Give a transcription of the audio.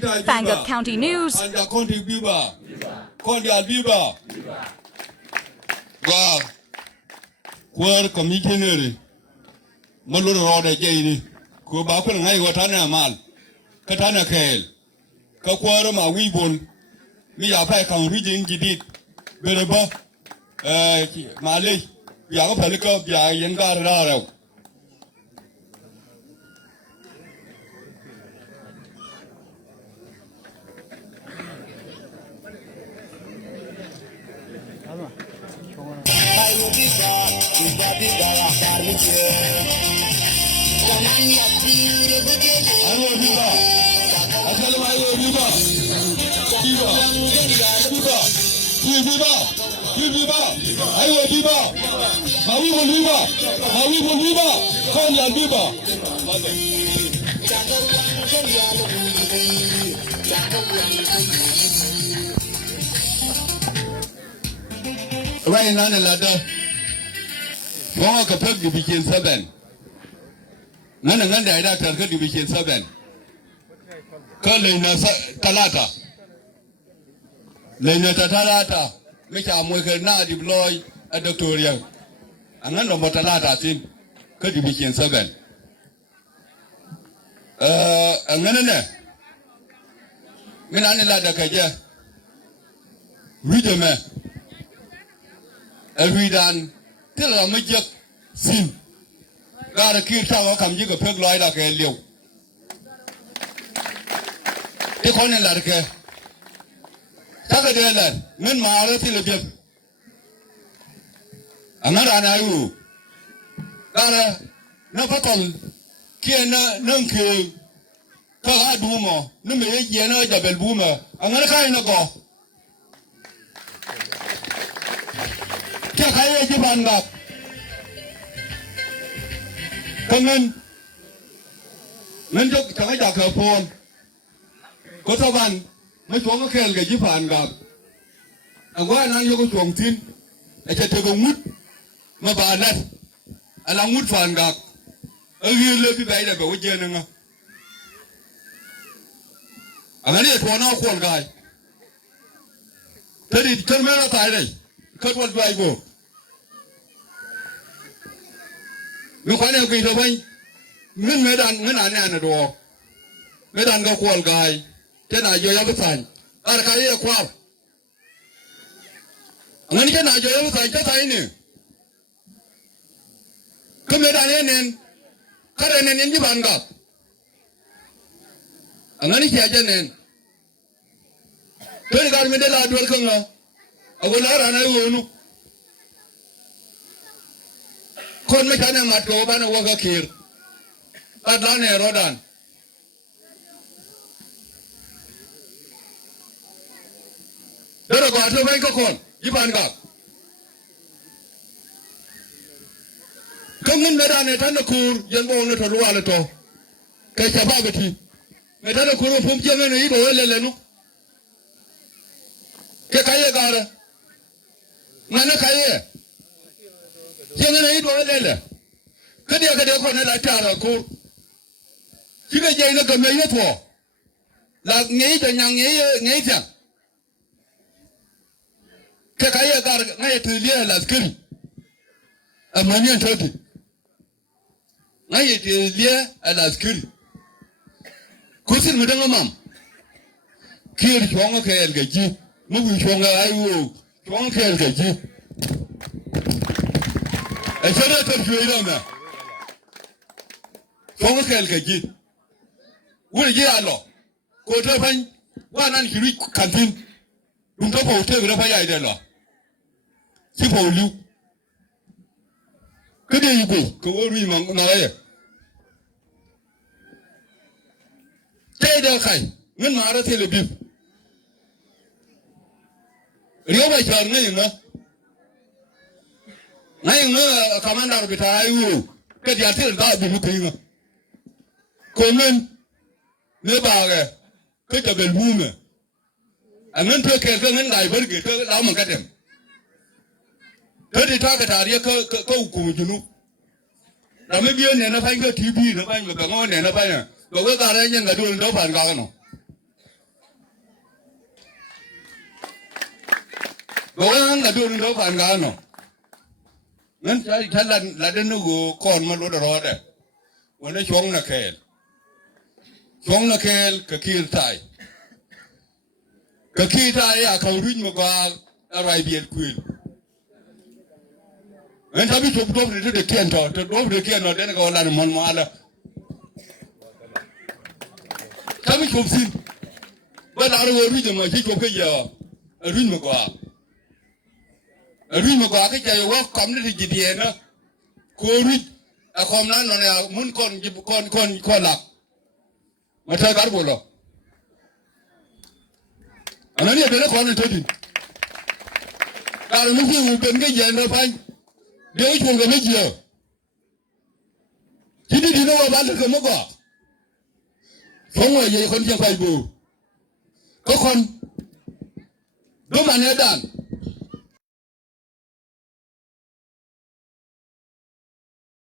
Fangak County News. Quer commissioner, Maloro de Jay, Kubaku and I Watana Mal, Katana Kale, Kakwara ma Weebon, me a pack on reading Gidit, Bereba, Malay, Yapalico, Yangar. Right now, the ladder. Walk a pug division 7. None of them died after division 7. Calling Talata. Lena Talata, which I'm working now deploy a doctorial. And none of Talata thing, division 7. And then, Minani Lada Kaja, read a man. Every done. Till I make you sin. Got a kid tower come you a pig like a leo. Take on a larke. Take a day lad, men mara till a bit. Another an I got a no patton, Kiana, Nunki, Kala Boomer, no me, Yana, Jabel Boomer, another kind of go. Kaya fangak. Kangen, menjok jangan jaga phone. Kota ban, menjual kel ke fangak. Angwa nang yo jual tin, aja tegungut, mabalat, alangut fangak. Agiu lebih baik dah bawa jenengan. Angani tuan aku kuat gay. Tadi kerana tak ada, kerana baik bo. Lúc này khi tôi thấy ngân này anh đồ mấy đàn có quần gài thế này giờ em phải thành cái này là qua ngân cái này giờ em phải chắc thấy nè cái mấy đàn này nên cái này nên như bạn gặp ngân cái gì nên tôi cái mình để làm được không à ở bên đó là này uốngคนไม่ใช่นางมัดโกบ้านวัวกระขีดตัดล้านเนี่ยรถดันเดี๋ยวเราก่อนเธอไม่ก็คนยี่ปันกับก็เงินไม่ได้ในท่านนักคูยังมองในถนนอะไรต่อแกจะบ้าไปทีในท่านนักคูว่าผมเชื่อไม่ในอีโบเล่นเลยนุ๊กแกใครกันเลยงั้นนะใครยังไงนี่ตัวเล่นเลยก็เดี๋ยวคนให้ได้จ่าเราคูที่ไม่ใช่นักการเมืองนี่ทั่วหลักงี้จะยังงี้จังแค่ใครกันง่ายถือเลี้ยหลักขึ้นมันยังชดง่ายถือเลี้ยหลักขึ้นคุณสิ่งไม่ต้องมั่มคือช่วงแค่เกิดจีมึงช่วงอะไรวูช่วงแค่เกิดจีไอ้เจ้าหน้าที่ช่วยเราไหมช่วงแค่เกิดจีวันนี้อะไรหรอกูเธอพันว่านั่นคือขันทิ้งลุงต้องพูดเธอเราพยายามได้หรอที่พูดลูกก็ได้อยู่กูว่ามีมังอะไรเจ๊เด็กใครเงินมาแล้วเทเลบิวเรียกไปเชิญไงยังไงไงยังไงคำนั้นเราไปถ่ายอยู่ก็เดี๋ยวที่เราได้บุกทิ้งอ่ะคนเงินเนื้อปลาแกก็จะเป็นบูมอ่ะอันนั้นเธอแค่เงินไหลเพิ่งเกิดเธอเราเหมือนกันเดิมเธอที่ท่ากระถาเรียกก็อุกุจุนุเราไม่เบี้ยเนี่ยนะไปก็ทีพีนะไปแบบง้อเนี่ยนะไปเนี่ยบอกว่าการอะไรยังกระดูกเราผ่านกันเนาะ บอกว่างั้นละดูนึงเราผ่านกันเนาะงั้นท่านละเดินนู่นก่อนมาลดรอดเลยวันนี้ช่วงนักเคลก็ขี้ตายก็ขี้ตายอะเขารุ่นมากว่าอะไรเบียดคุยงั้นถ้าพี่ชมตัวเด็กเขียนต่อตัวเด็กเขียนต่อเดี๋ยวก็ลานมันมาละถ้าพี่ชมสิเวลาเรารุ่นจะมาที่ชมก็เยอะรุ่นมากกว่าก็จะว่าความน่าจะดีนะคุยความนั้นเนี่ยมุนคนหลักมาใช้การบุหรี่อันนั้นเนี่ยเป็นเรื่องความเป็นตัวจริงการมุ่งที่อุเป็นก็เย็นเราไปเดี๋ยวชงกันไม่เกี่ยวที่นี่ที่โน้นบ้านเราก็มั่วชงไว้ยังคนเชียงไฟบูก็คนดูมันเนี่ยดัน